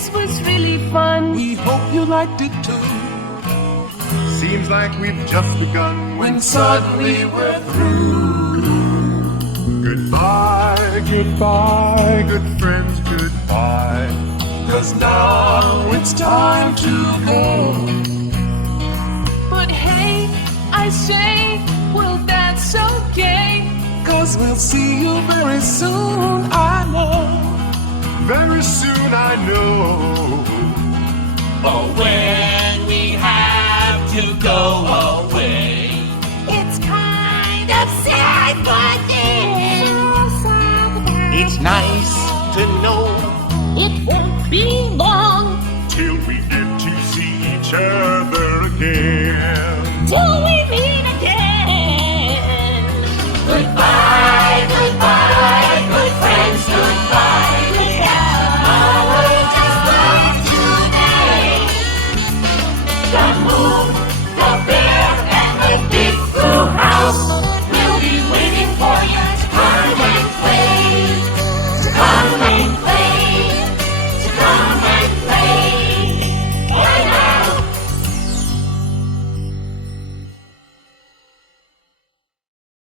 This was really fun. We hope you liked it too. Seems like we've just begun When suddenly we're through. Goodbye, goodbye, good friends, goodbye. 'Cause now it's time to go. But hey, I say, well, that's okay. 'Cause we'll see you very soon, I know. Very soon I know. But when we have to go away, It's kind of sad, but then it's nice